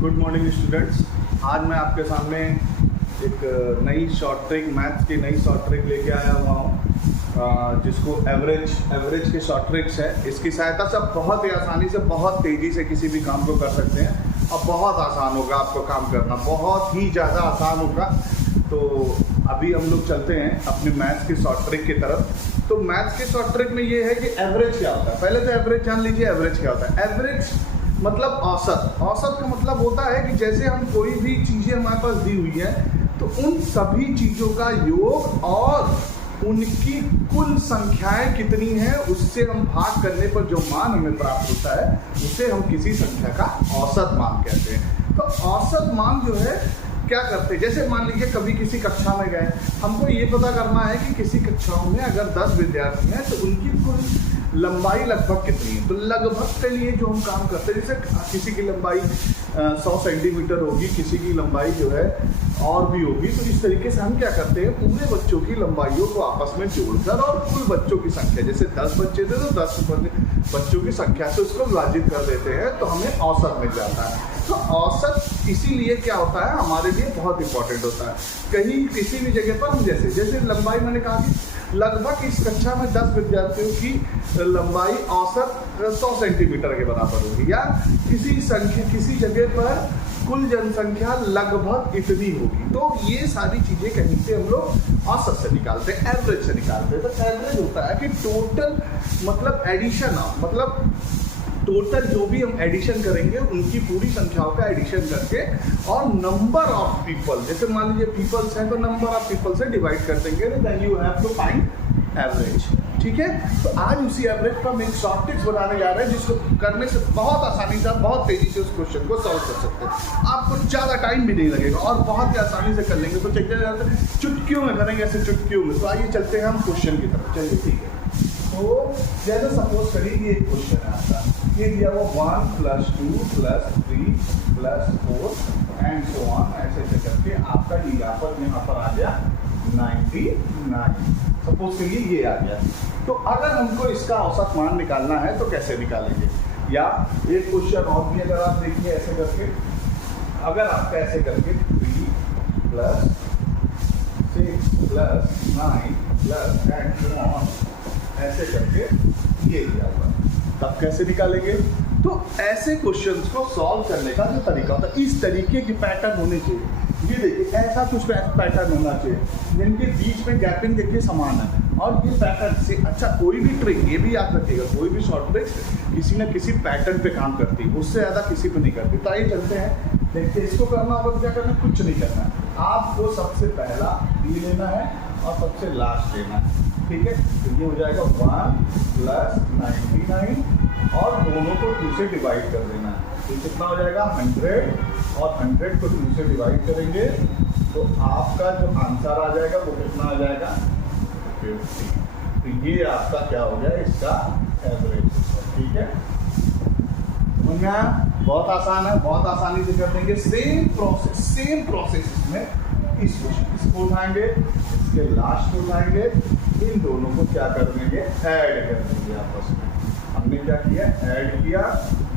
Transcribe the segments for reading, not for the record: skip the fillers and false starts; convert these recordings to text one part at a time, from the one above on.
Good morning students. आज मैं आपके सामने एक नई शॉर्ट ट्रिक, मैथ्स की नई शॉर्ट ट्रिक लेके आया हुआ हूँ, जिसको एवरेज के शॉर्ट ट्रिक्स है। इसकी सहायता से आप बहुत ही आसानी से, बहुत तेज़ी से किसी भी काम को कर सकते हैं और बहुत आसान होगा आपको काम करना, बहुत ही ज़्यादा आसान होगा। तो अभी हम लोग चलते हैं अपने मैथ्स की शॉर्ट ट्रिक की तरफ। तो मैथ्स की शॉर्ट ट्रिक में ये है कि एवरेज क्या होता है। पहले तो एवरेज जान लीजिए, एवरेज क्या होता है। एवरेज मतलब औसत। औसत का मतलब होता है कि जैसे हम कोई भी चीज़ें हमारे पास दी हुई है तो उन सभी चीज़ों का योग और उनकी कुल संख्याएं कितनी हैं उससे हम भाग करने पर जो मान हमें प्राप्त होता है उसे हम किसी संख्या का औसत मान कहते हैं। तो औसत मान जो है क्या करते हैं, जैसे मान लीजिए कभी किसी कक्षा में गए, हमको ये पता करना है कि किसी कक्षाओं में अगर 10 विद्यार्थी हैं तो उनकी कुल लंबाई लगभग कितनी है। तो लगभग के लिए जो हम काम करते हैं, जैसे किसी की लंबाई 100 सेंटीमीटर होगी, किसी की लंबाई जो है और भी होगी। तो इस तरीके से हम क्या करते हैं, पूरे बच्चों की लंबाइयों को आपस में जोड़कर और कुल बच्चों की संख्या, जैसे 10 बच्चे थे तो 10 बच्चों की संख्या से उसको विभाजित कर देते हैं तो हमें औसत मिल जाता है। तो औसत इसीलिए क्या होता है, हमारे लिए बहुत इंपॉर्टेंट होता है। कहीं किसी भी जगह पर हम जैसे लंबाई, मैंने कहा कि लगभग इस कक्षा में 10 विद्यार्थियों की लंबाई औसत 100 सेंटीमीटर के बराबर होगी, या किसी जगह पर कुल जनसंख्या लगभग इतनी होगी। तो ये सारी चीज़ें कहीं से हम लोग औसत से निकालते हैं, एवरेज से निकालते हैं। तो एवरेज होता है कि टोटल मतलब एडिशन ऑफ, मतलब टोटल जो भी हम एडिशन करेंगे उनकी पूरी संख्याओं का एडिशन करके और नंबर ऑफ पीपल, जैसे मान लीजिए पीपल्स हैं तो नंबर ऑफ पीपल से डिवाइड कर देंगे, then you have to find average. ठीक है, तो आज उसी एवरेज पर हम एक शॉर्ट ट्रिक्स बनाने जा रहे हैं जिसको करने से बहुत आसानी से, बहुत तेजी से उस क्वेश्चन को सॉल्व कर सकते हैं। आपको ज़्यादा टाइम भी नहीं लगेगा और बहुत ही आसानी से कर लेंगे। तो चलिए चुटकियों में करेंगे, ऐसे चुटकियों में। तो आइए चलते हैं हम क्वेश्चन की तरफ। चलिए ठीक है। तो जैसे सपोज करिए ये एक क्वेश्चन है आपका, ये दिया वो 1 + 2 + 3 + 4 एंड सो ऑन, ऐसे करके आपका यहाँ पर आ गया 99। सपोज करिए ये आ गया। तो अगर हमको इसका औसत मान निकालना है तो कैसे निकालेंगे, या एक क्वेश्चन और भी अगर आप देखिए ऐसे करके, अगर आपका ऐसे करके 3 + 6 + 9 + एंड सो ऑन ऐसे करके ये दिया हुआ, तब कैसे निकालेंगे। तो ऐसे क्वेश्चंस को सॉल्व करने का जो तरीका होता है, इस तरीके की पैटर्न होने चाहिए। ये देखिए ऐसा कुछ पैटर्न होना चाहिए जिनके बीच में गैपिंग देखिए समान है, और ये पैटर्न से अच्छा कोई भी ट्रिक, ये भी याद रखिएगा, कोई भी शॉर्ट ट्रिक्स किसी न किसी पैटर्न पे काम करती है, उससे ज़्यादा किसी पे नहीं करती। तो आइए चलते हैं, देखते हैं इसको करना होगा क्या करना, कुछ नहीं करना है। आपको सबसे पहला ये लेना है और सबसे लास्ट लेना है। ठीक है, तो ये हो जाएगा 1 + 99 और दोनों को 2 से डिवाइड कर देना है। तो कितना हो जाएगा 100, और 100 को 2 से डिवाइड करेंगे तो आपका जो आंसर आ जाएगा वो कितना आ जाएगा 50। तो ये आपका क्या हो गया, इसका एवरेज। ठीक है, बहुत आसान है, बहुत आसानी से कर देंगे। सेम प्रोसेस इसमें इसको उठाएंगे, इसके लास्ट को उठाएंगे, इन दोनों को क्या कर देंगे, ऐड कर देंगे आपस में। हमने क्या किया, ऐड किया,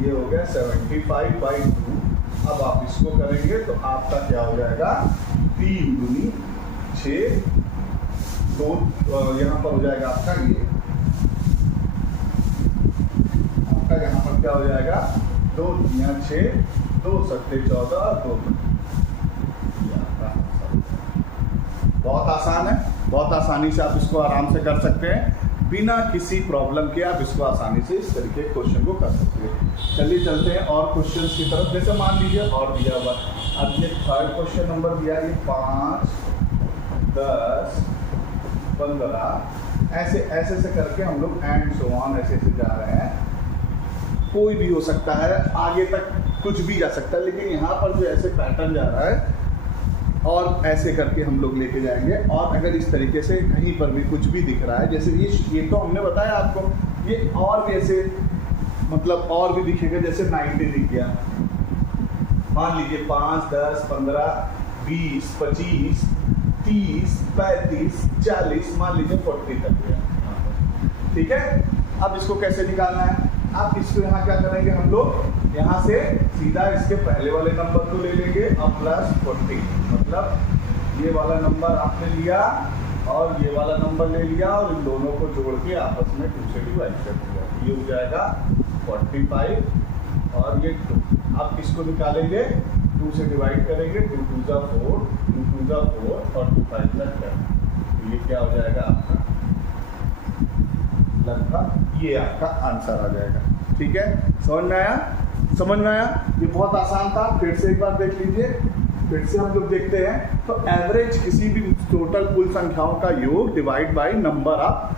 ये हो गया 75/2। अब आप इसको करेंगे तो आपका क्या हो जाएगा 3 दूनी 6, 2 यहाँ पर हो जाएगा आपका ये, आपका यहाँ पर क्या हो जाएगा 2 दूनिया 6, 2 सत्ते 14, 2। बहुत आसान है, बहुत आसानी से आप इसको आराम से कर सकते हैं, बिना किसी प्रॉब्लम के आप इसको आसानी से इस तरीके के क्वेश्चन को कर सकते हैं। चलिए चलते हैं और क्वेश्चन की तरफ। जैसे मान लीजिए और दिया हुआ, अब ये थर्ड क्वेश्चन नंबर दिया, ये 5, 10, 15 ऐसे से करके हम लोग एंड सो ऑन ऐसे जा रहे हैं। कोई भी हो सकता है, आगे तक कुछ भी जा सकता है, लेकिन यहाँ पर जो ऐसे पैटर्न जा रहा है और ऐसे करके हम लोग लेके जाएंगे। और अगर इस तरीके से कहीं पर भी कुछ भी दिख रहा है, जैसे ये तो हमने बताया आपको, ये और भी ऐसे मतलब और भी दिखेगा, जैसे 90 दिख गया, मान लीजिए 5, 10, 15, 20, 25, 30, 35, 40, मान लीजिए 40 तक गया। ठीक है, अब इसको कैसे निकालना है, आप इसको यहाँ क्या करेंगे, हम लोग यहाँ से सीधा इसके पहले वाले नंबर को ले लेंगे और प्लस 40, मतलब ये वाला नंबर आपने लिया और ये वाला नंबर ले लिया और इन दोनों को जोड़ के आपस में 2 से डिवाइड कर दिया। ये हो जाएगा 45 और ये 2। आप किसको निकालेंगे, 2 से डिवाइड करेंगे, 2 2 जा 4, 2 2 जा 4 और 2 5 जा 10। तो ये क्या हो जाएगा आपका, लगभग ये आपका आंसर आ जाएगा। ठीक है, समझ में आया, समझ में आया? ये बहुत आसान था। फिर से एक बार देख लीजिए, फिर से हम लोग देखते हैं। तो एवरेज किसी भी टोटल कुल संख्याओं का योग डिवाइड बाय नंबर ऑफ,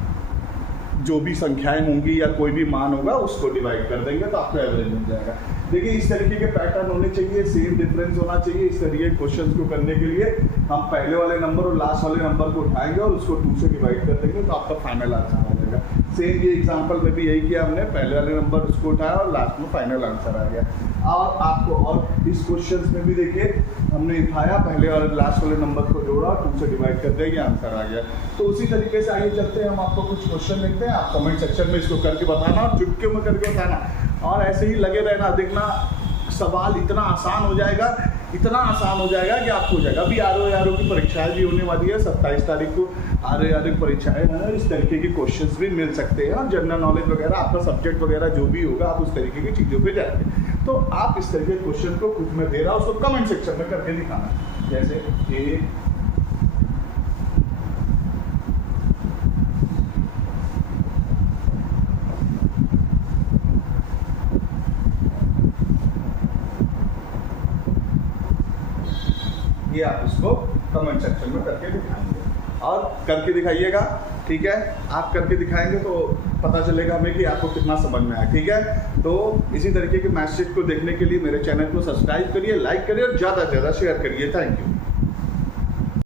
जो भी संख्याएं होंगी या कोई भी मान होगा उसको डिवाइड कर देंगे तो आपको एवरेज मिल जाएगा। देखिए इस तरीके के पैटर्न होने चाहिए, सेम डिफरेंस होना चाहिए। इस तरीके के क्वेश्चंस को करने के लिए हम पहले वाले नंबर और लास्ट वाले नंबर को उठाएंगे और उसको 2 से डिवाइड कर देंगे तो आपका फाइनल आंसर आ जाएगा। सेम ये एग्जांपल में भी यही किया हमने, पहले वाले नंबर उसको उठाया और लास्ट में फाइनल आंसर आ गया। और आपको और इस क्वेश्चन में भी देखिए हमने उठाया पहले और लास्ट वाले नंबर को जोड़ा, 2 से डिवाइड कर देंगे, आंसर आ गया। तो उसी तरीके से आइए चलते हैं, हम आपको कुछ क्वेश्चन लिखते हैं, आप कमेंट सेक्शन में इसको करके बताना और चुटकियों में करके बताना और ऐसे ही लगे रहना। देखना सवाल इतना आसान हो जाएगा, इतना आसान हो जाएगा कि आपको हो जाएगा। अभी आर की परीक्षाएं भी होने वाली है, 27 तारीख को आर की परीक्षाएं हैं, इस तरीके के क्वेश्चंस भी मिल सकते हैं और जनरल नॉलेज वगैरह आपका सब्जेक्ट वगैरह जो भी होगा आप उस तरीके की चीज़ों पे जाएंगे। तो आप इस तरीके के क्वेश्चन को खुद में दे रहा उसको कमेंट सेक्शन में करके दिखाना। जैसे ये आप इसको कमेंट सेक्शन में करके दिखाएंगे और करके दिखाइएगा। ठीक है, आप करके दिखाएंगे तो पता चलेगा हमें कि आपको कितना समझ में आया। ठीक है, तो इसी तरीके के मैसेज को देखने के लिए मेरे चैनल को सब्सक्राइब करिए, लाइक करिए और ज़्यादा से ज़्यादा शेयर करिए। Thank you.